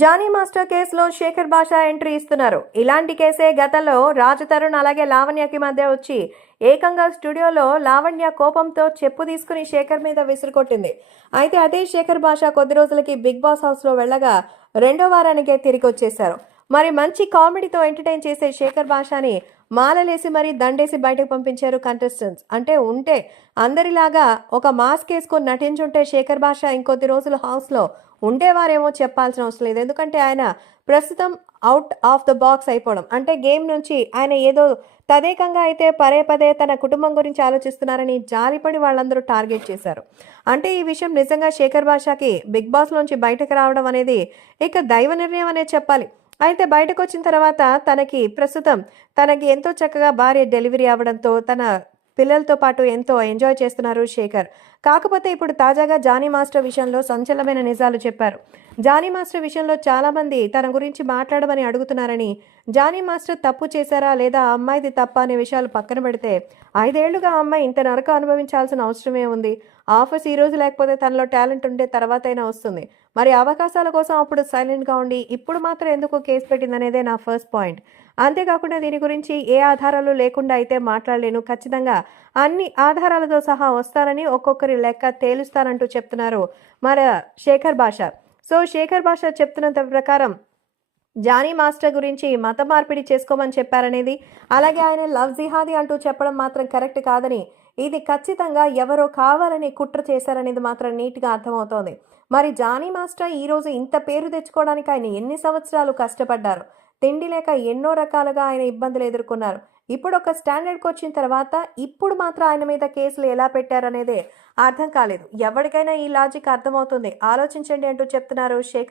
Johnny master కేసులో శేఖర్ భాష entry ఇస్తున్నారు. ఇలాంటి కేసే గతంలో రాజు తరుణ్ అలాగే లావణ్యకి మధ్య వచ్చి ఏకంగా స్టూడియోలో లావణ్య కోపంతో చెప్పు తీసుకుని శేఖర్ మీద విసురుకొట్టింది. అయితే అదే శేఖర్ భాష కొద్ది రోజులకి బిగ్ బాస్ హౌస్లో వెళ్ళగా రెండో వారానికే తిరిగి వచ్చేశారు. మరి మంచి కామెడీతో ఎంటర్టైన్ చేసే శేఖర్ భాషని మాలలేసి మరీ దండేసి బయటకు పంపించారు కంటెస్టెంట్స్ అంటే ఉంటే అందరిలాగా ఒక మాస్క్ వేసుకొని నటించుంటే శేఖర్ భాష ఇంకొద్ది రోజులు హౌస్లో ఉండేవారేమో చెప్పాల్సిన అవసరం లేదు. ఎందుకంటే ఆయన ప్రస్తుతం అవుట్ ఆఫ్ ద బాక్స్ అయిపోవడం. అంటే గేమ్ నుంచి ఆయన ఏదో తదేకంగా అయితే పదే పదే తన కుటుంబం గురించి ఆలోచిస్తున్నారని జాలిపడి వాళ్ళందరూ టార్గెట్ చేశారు. అంటే ఈ విషయం నిజంగా శేఖర్ భాషకి బిగ్ బాస్లోంచి బయటకు రావడం అనేది ఇక దైవ నిర్ణయం అనే చెప్పాలి. అయితే బయటకు వచ్చిన తర్వాత తనకి ప్రస్తుతం తనకి ఎంతో చక్కగా భార్య డెలివరీ అవ్వడంతో తన పిల్లలతో పాటు ఎంతో ఎంజాయ్ చేస్తున్నారు శేఖర్. కాకపోతే ఇప్పుడు తాజాగా జానీ మాస్టర్ విషయంలో సంచలనమైన నిజాలు చెప్పారు. జానీ మాస్టర్ విషయంలో చాలామంది తన గురించి మాట్లాడమని అడుగుతున్నారని జానీ మాస్టర్ తప్పు చేశారా లేదా అమ్మాయిది తప్ప అనే విషయాలు పక్కన పెడితే ఐదేళ్ళుగా అమ్మాయి ఇంత నరకం అనుభవించాల్సిన అవసరమే ఉంది. ఆఫర్స్ ఈ రోజు లేకపోతే తనలో టాలెంట్ ఉంటే తర్వాత అయినా వస్తుంది. మరి అవకాశాల కోసం అప్పుడు సైలెంట్గా ఉండి ఇప్పుడు మాత్రం ఎందుకు కేసు పెట్టిందనేదే నా ఫస్ట్ పాయింట్. అంతేకాకుండా దీని గురించి ఏ ఆధారాలు లేకుండా అయితే మాట్లాడలేను. ఖచ్చితంగా అన్ని ఆధారాలతో సహా వస్తానని ఒక్కొక్కరి లెక్క తేలుస్తానంటూ చెప్తున్నారు మరి శేఖర్ భాష. సో శేఖర్ భాష చెప్తున్నంత ప్రకారం జానీ మాస్టర్ గురించి మత మార్పిడి చేసుకోమని చెప్పారనేది అలాగే ఆయన లవ్ జిహాదీ అంటూ చెప్పడం మాత్రం కరెక్ట్ కాదని ఇది ఖచ్చితంగా ఎవరో కావాలని కుట్ర చేశారనేది మాత్రం నీట్గా అర్థమవుతోంది. మరి జానీ మాస్టర్ ఈరోజు ఇంత పేరు తెచ్చుకోవడానికి ఆయన ఎన్ని సంవత్సరాలు కష్టపడ్డారు? తిండి లేక ఎన్నో రకాలుగా ఆయన ఇబ్బందులు ఎదుర్కొన్నారు. ఇప్పుడు ఒక స్టాండర్డ్కి వచ్చిన తర్వాత ఇప్పుడు మాత్రం ఆయన మీద కేసులు ఎలా పెట్టారనేదే అర్థం కాలేదు. ఎవరికైనా ఈ లాజిక్ అర్థమవుతుంది. ఆలోచించండి అంటూ చెప్తున్నారు శేఖర్.